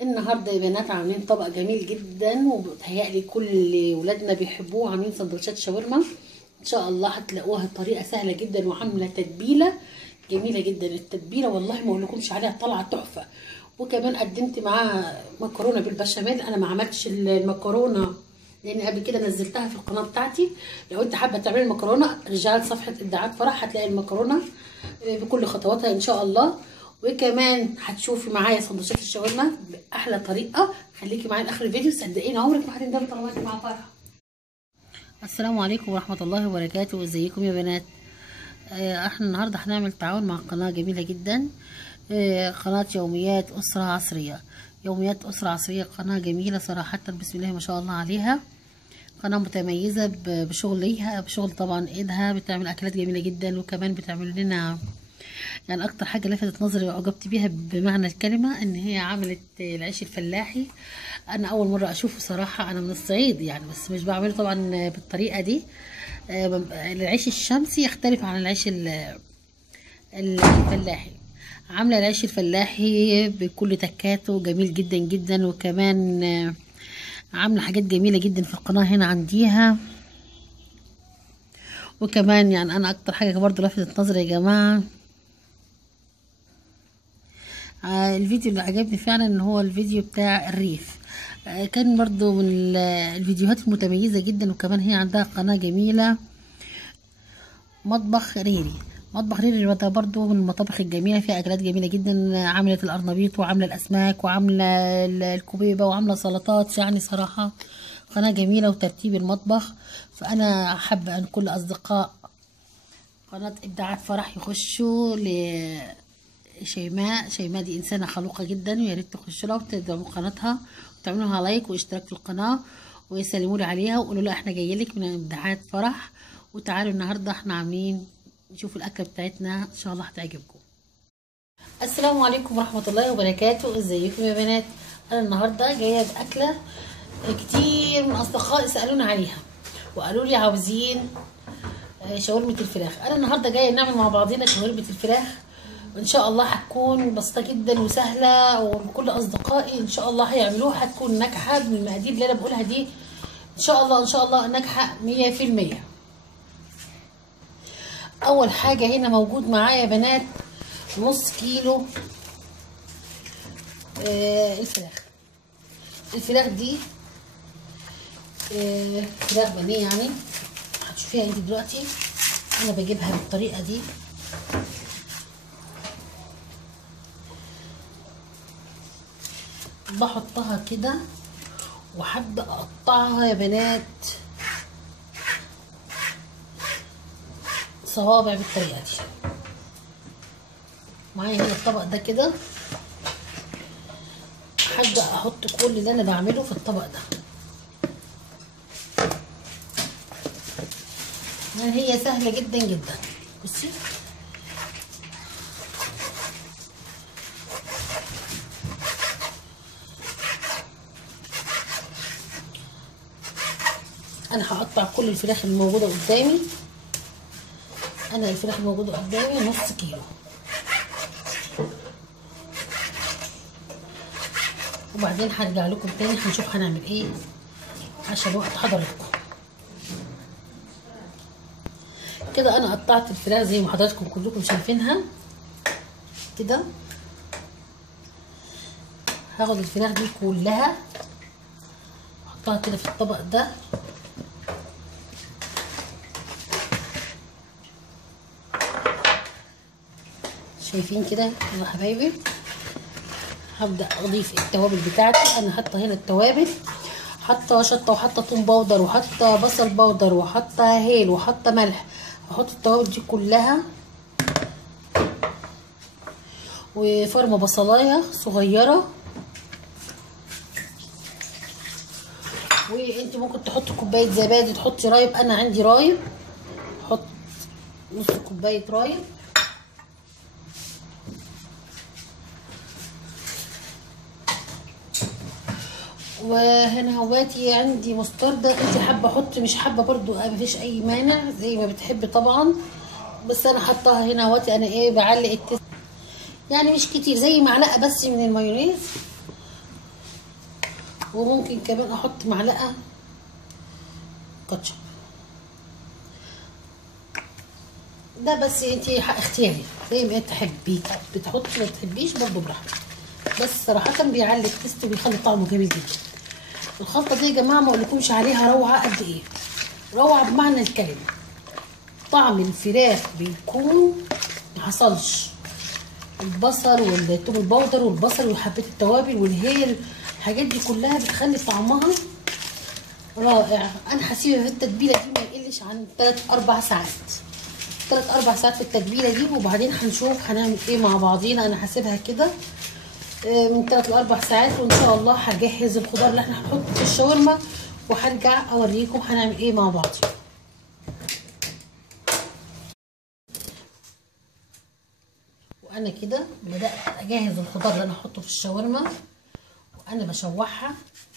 النهارده يا بنات عاملين طبق جميل جدا وبتهيألي كل ولادنا بيحبوه. عاملين سندوتشات شاورما ان شاء الله هتلاقوها طريقه سهله جدا وعامله تتبيله جميله جدا. التتبيله والله ما اقولكمش عليها طالعه تحفه. وكمان قدمت معاها مكرونه بالبشاميل. انا ما عملتش المكرونه لان قبل كده نزلتها في القناه بتاعتي. لو انت حابه تعملي المكرونه ارجعي لصفحه ابداعات فرح هتلاقي المكرونه بكل خطواتها ان شاء الله. وكمان هتشوفي معايا سندوتشات الشاورما باحلى طريقه. خليكي معايا لاخر الفيديو صدقيني عمرك ما هتندمي طالما مع فرح. السلام عليكم ورحمه الله وبركاته. ازيكم يا بنات؟ احنا النهارده هنعمل تعاون مع قناه جميله جدا، قناه يوميات اسره عصريه. يوميات اسره عصريه قناه جميله صراحه، بسم الله ما شاء الله عليها. قناه متميزه بشغل طبعا ايدها، بتعمل اكلات جميله جدا. وكمان بتعمل لنا يعني اكتر حاجه لفتت نظري وعجبت بيها بمعنى الكلمه ان هي عملت العيش الفلاحي. انا اول مره اشوفه صراحه. انا من الصعيد يعني، بس مش بعمله طبعا بالطريقه دي. العيش الشمسي يختلف عن العيش الفلاحي. عامله العيش الفلاحي بكل تكاته جميل جدا جدا. وكمان عامله حاجات جميله جدا في القناه هنا عنديها. وكمان يعني انا اكتر حاجه برضو لفتت نظري يا جماعه، الفيديو اللي عجبني فعلا ان هو الفيديو بتاع الريف. كان برضو من الفيديوهات المتميزة جدا. وكمان هي عندها قناة جميلة مطبخ ريري. مطبخ ريري ده برضو من المطابخ الجميلة، فيها اكلات جميلة جدا. عاملة القرنبيط وعاملة الاسماك وعاملة الكوبيبة وعاملة سلطات. يعني صراحة قناة جميلة وترتيب المطبخ. فانا حابة ان كل اصدقاء قناة ابداعات فرح يخشوا شيماء دي انسانه خلوقه جدا، ويا ريت تخشوا لها وتدعموا قناتها وتعملوا لها لايك واشتراك في القناه ويسلموا لي عليها وقولوا لها احنا جايين لك من ابداعات فرح. وتعالوا النهارده احنا عاملين نشوف الاكله بتاعتنا ان شاء الله هتعجبكم. السلام عليكم ورحمه الله وبركاته. ازيكم يا بنات؟ انا النهارده جايه باكله كتير من اصدقائي سالوني عليها وقالوا لي عاوزين شاورمه الفراخ. انا النهارده جايه نعمل مع بعضينا شاورمه الفراخ ان شاء الله. هتكون بسيطه جدا وسهله وكل اصدقائي ان شاء الله هيعملوها. هتكون ناجحه بالمقادير اللي انا بقولها دي ان شاء الله. ان شاء الله ناجحه 100%. اول حاجه هنا موجود معايا يا بنات نص كيلو الفراخ دي فراخ بانيه يعني. هتشوفيها انت دلوقتي انا بجيبها بالطريقه دي. بحطها كده وهبدا اقطعها يا بنات صوابع بالطريقه دي. معايا هنا الطبق ده كده، هبدا احط كل اللي انا بعمله في الطبق ده. يعني هي سهله جدا جدا. بصي انا هقطع كل الفراخ الموجوده قدامي. انا الفراخ الموجوده قدامي نص كيلو. وبعدين هرجع لكم تاني هنشوف هنعمل ايه عشان وقت حضراتكم. كده انا قطعت الفراخ زي ما حضراتكم كلكم شايفينها كده. هاخد الفراخ دي كلها احطها كده في الطبق ده. شايفين كده يا حبايبي؟ هبدا اضيف التوابل بتاعتي. انا حاطه هنا التوابل، حاطه شطه وحاطه ثوم باودر وحاطه بصل باودر وحاطه هيل وحاطه ملح. هحط التوابل دي كلها وفرمه بصلايه صغيره. وانت ممكن تحطي كوبايه زبادي، تحطي رايب. انا عندي رايب، احط نص كوبايه رايب. وهنا هواتي عندي مستردة. انت حابه احط مش حابه برضو مفيش اي مانع زي ما بتحبي طبعا. بس انا حطاها هنا هواتي. انا بعلق يعني مش كتير، زي معلقه بس من المايونيز وممكن كمان احط معلقه كاتشب. ده بس انتي اختياري زي ما تحبي، بتحطي ما تحبيش برضو براحتك، بس صراحه بيعلي التست وبيخلي طعمه جميل جدا. الخلطه دي يا جماعه ما اقولكمش عليها روعه قد ايه، روعه بمعنى الكلمه. طعم الفراخ بيكون محصلش، البصل والثوم البودر والبصل وحبه التوابل والهيل، الحاجات دي كلها بتخلي طعمها رائع. انا هسيبها في التتبيله دي ما يقلش عن 3-4 ساعات، 3-4 ساعات في التتبيله دي، وبعدين هنشوف هنعمل ايه مع بعضينا. انا هسيبها كده من 3-4 ساعات، وان شاء الله هجهز الخضار اللي احنا هنحطه في الشاورما وهرجع اوريكم هنعمل ايه مع بعض. وانا كده بدات اجهز الخضار اللي انا هحطه في الشاورما، وانا بشوحها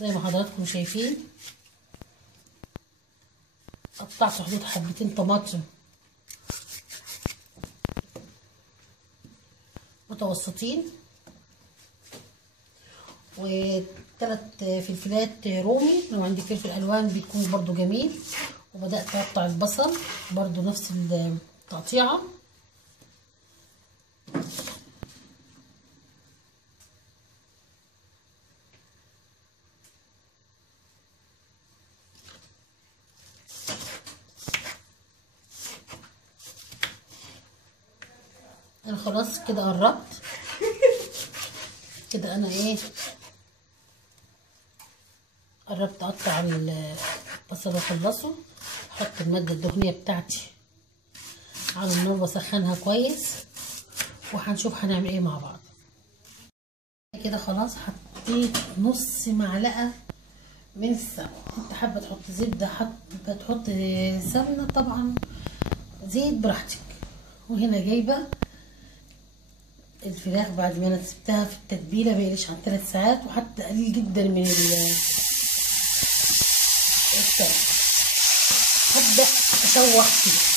زي ما حضراتكم شايفين. قطعت حدود حبتين طماطم متوسطين، و3 فلفلات رومي، لو عندي فلفل الوان بيكون برضو جميل. وبدات اقطع البصل برضو نفس التقطيعه. انا خلاص كده قربت كده، انا قربت اقطع البصل واخلصه. احط الماده الدهنيه بتاعتي على النار واسخنها كويس، وهنشوف هنعمل ايه مع بعض. كده خلاص حطيت نص معلقه من السمنه. انت حابه تحط زبده، حابه تحط سمنه، طبعا زيت براحتك. وهنا جايبه الفراخ بعد ما انا سبتها في التتبيله بقلش عن 3 ساعات، وحتى قليل جدا من السمنه. هبدا اشوح فيها.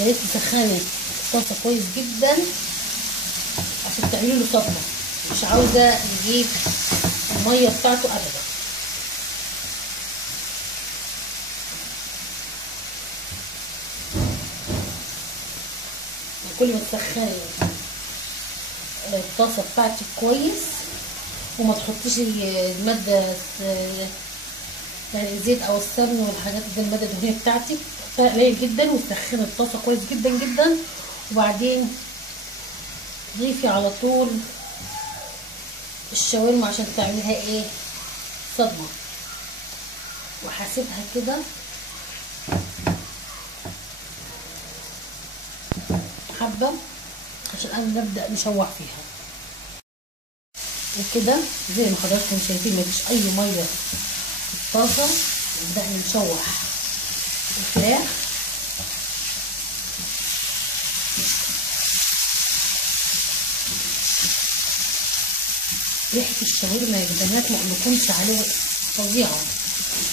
يا ريت تسخني الطاسه كويس جدا عشان تعملي له صدمه، مش عاوزه يجيب الميه بتاعته ابدا. كل ما تسخني الطاسه بتاعتك كويس، وما تحطيش الماده يعني الزيت او السمن والحاجات دي، الماده الدهنيه بتاعتك تحطيها قليل جدا، وتسخني الطاسه كويس جدا جدا. وبعدين ضيفي على طول الشاورما عشان تعمليها صدمه، وهسيبها كده حبه عشان انا نبدا نشوح فيها. وكده زي ما حضراتكم شايفين مفيش اي ميه في الطاسه. نبدا نشوح الفراخ. ريحه الشاورما يا بنات ما اقولكمش عليها، فظيعه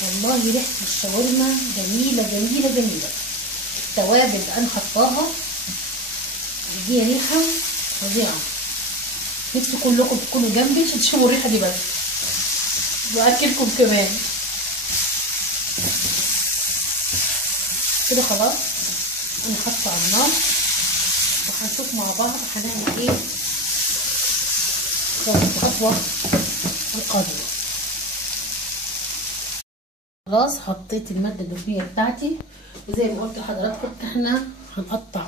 والله. ريحه الشاورما جميله جميله جميله. التوابل اللي انا حطاها دي ريحه فظيعه. نفسي كلكم تكونوا جنبي عشان تشموا الريحه دي، بس واكلكم كمان. كده خلاص انا حاطه على النار، وهنشوف مع بعض هنعمل ايه في الخطوه القادمه. خلاص حطيت الماده الدهنيه بتاعتي، وزي ما قلت لحضراتكم احنا هنقطع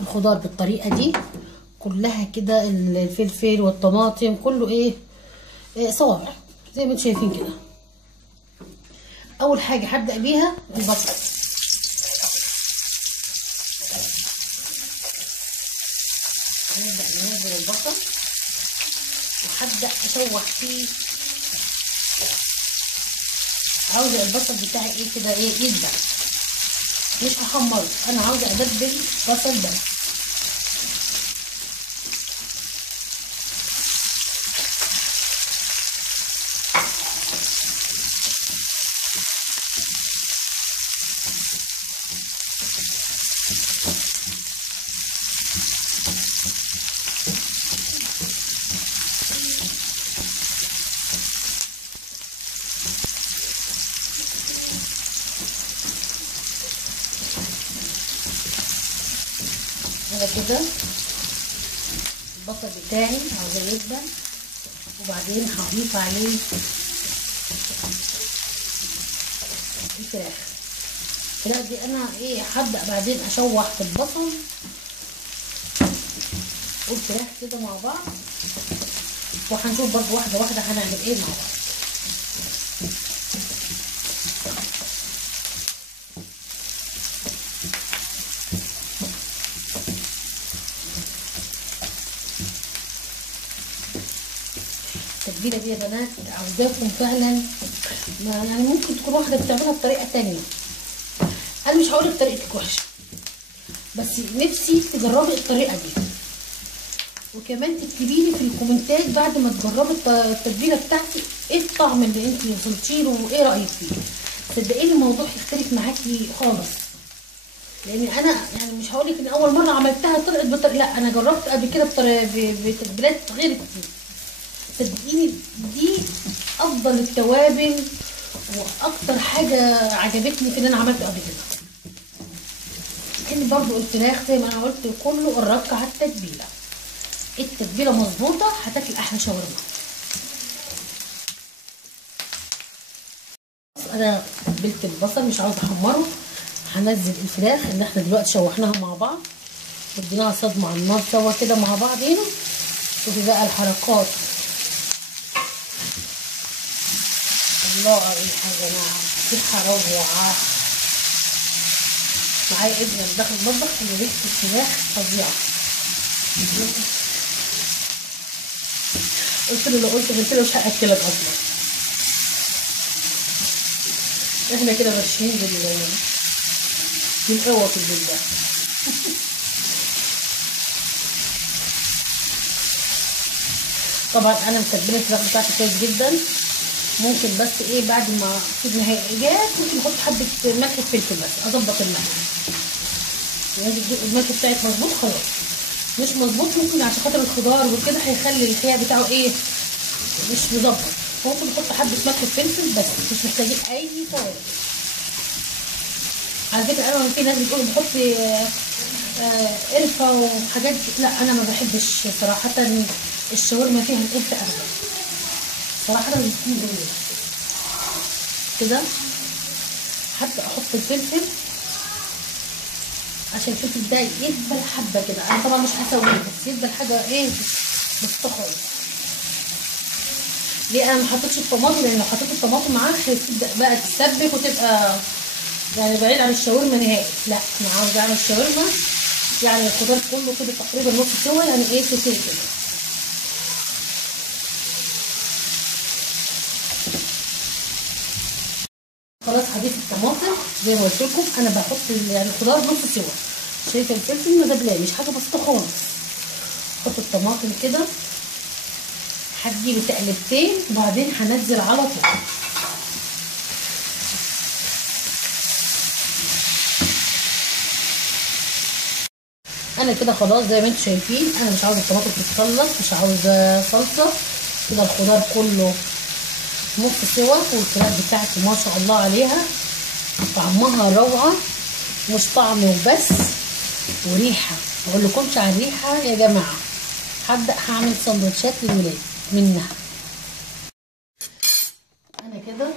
الخضار بالطريقه دي كلها كده، الفلفل والطماطم كله صوابع زي ما انتم شايفين كده. اول حاجه هبدا بيها البصل. هنبدا ننزل البصل وهبدا اشوح فيه. عاوزه البصل بتاعي كده يدبل، مش هحمره، انا عاوزه ادبل بصل بس. انا كده البصل بتاعي عاوزاه يدبل، وبعدين هضيف عليه الفراخ. الفراخ دي انا هبدأ بعدين اشوح في البصل والفراخ كده مع بعض، وهنشوف برضو واحده واحده هنعمل ايه مع بعض. التتبيله دي يا بنات عاوزاكم فعلا، يعني ممكن تكون واحده بتعملها بطريقه تانية، انا مش هقولك طريقتك وحشه، بس نفسي تجربي الطريقه دي، وكمان تكتبي لي في الكومنتات بعد ما تجربي التتبيله بتاعتي ايه الطعم اللي انت وصلتي له وايه رايك فيه. صدقيني الموضوع هيختلف معاكي خالص، لان انا يعني مش هقولك ان اول مره عملتها طلعت بطريقه، لا انا جربت قبل كده بتتبيلات غير كتير. صدقيني دي افضل التوابل واكتر حاجه عجبتني في اللي انا عملته قبل كده. ان برضو الفراخ زي ما انا قلت كله الرك على التتبيله، التتبيله مظبوطه هتاكل احلى شاورما. انا تبلت البصل مش عاوزه احمره، هنزل الفراخ اللي احنا دلوقتي شوحناها مع بعض وديناها صدمه على النار سوا كده مع بعض هنا. شوفي بقى الحركات، الله عليها يا جماعه، ريحه روعه. معايا ابني داخل المطبخ اللي ريحه الفراخ فظيعه. قلت له لو قلت غير كده مش هاكلك اصلا. احنا كده ماشيين بالقوه في البيت ده. طبعا انا متبله الفراخ بتاعتي كويس جدا، ممكن بس بعد ما في النهائيات ممكن احط حبه ملح وفلفل بس اظبط الملح. يعني الملح بتاعك مظبوط خلاص، مش مظبوط ممكن عشان خاطر الخضار وكده هيخلي الحياه بتاعه مش مظبط، ممكن نحط حبه ملح وفلفل بس، مش محتاجين اي توابل. على فكره انا في ناس بتقول بحط قرفه وحاجات، لا انا ما بحبش صراحه الشاورما فيها القرفه ابدا صراحه، انا بتكون جميله كده. هبدا احط الفلفل عشان الفلفل ده يدبل حبه كده، انا طبعا مش هسويه بس يدبل حاجه بسيطه خالص. ليه انا ما حطيتش الطماطم؟ لان لو حطيت الطماطم معاها هتبدا بقى تتسبك وتبقى يعني بعيد عن الشاورما نهائي. لا انا عاوزه اعمل شاورما يعني الخضار كله كده تقريبا نص سوا، يعني سوتيه كده. خلاص هضيف الطماطم زي ما قلت لكم، انا بحط يعني الخضار نص سوا. شايفه الفلفل ما دبلاه، مش حاجه بسيطه خالص. احط الطماطم كده، هديله تقلبتين وبعدين هنزل على طول. انا كده خلاص زي ما انتم شايفين، انا مش عاوزه الطماطم تتخلط، مش عاوزه صلصه كده، الخضار كله نص سوا، والفراخ بتاعتي ما شاء الله عليها طعمها روعه، مش طعم وبس وريحه، ما اقولكمش على الريحه يا جماعه. هبدا هعمل سندوتشات للولاد منها. انا كده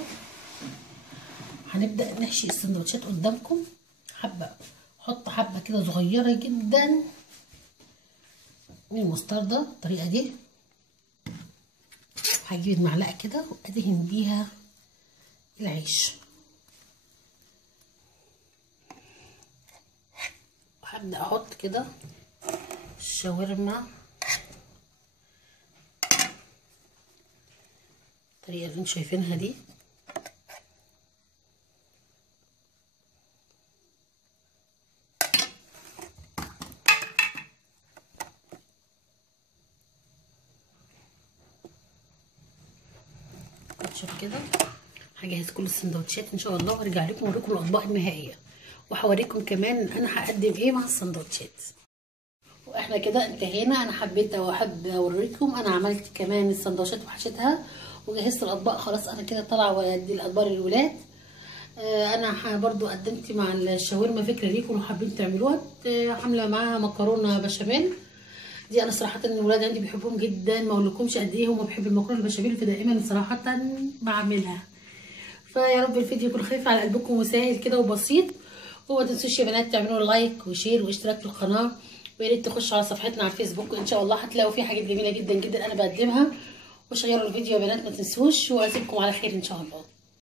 هنبدا نحشي السندوتشات قدامكم. احط حبه كده صغيره جدا من المستردة الطريقه دي، هجيب المعلقه كده وادهن بيها العيش، وهبدا احط كده الشاورما الطريقه اللي انتم شايفينها دي. شوف كده هجهز كل السندوتشات ان شاء الله، وارجع لكم اوريكم الاطباق النهائيه، وهوريكم كمان انا هقدم ايه مع السندوتشات. واحنا كده انتهينا. انا حبيت اوريكم انا عملت كمان السندوتشات وحشيتها وجهزت الاطباق. خلاص انا كده طالعه وادي الاطباق للولاد. انا برضو قدمت مع الشاورما فكره ليكم لو حابين تعملوها. عامله معاها مكرونه بشاميل. دي انا صراحه الولاد عندي بيحبوهم جدا، ما اقولكمش قد ايه هم بيحبوا المكرونه البشاميل، فدائما صراحه بعملها. فيا رب الفيديو يكون خفيف على قلبكم وسهل كده وبسيط. وما تنسوش يا بنات تعملوا لايك وشير واشتراك في القناه، ويا ريت تخشوا على صفحتنا على الفيسبوك، ان شاء الله هتلاقوا فيه حاجات جميله جدا جدا انا بقدمها. وشيروا الفيديو يا بنات ما تنسوش، واسيبكم على خير ان شاء الله.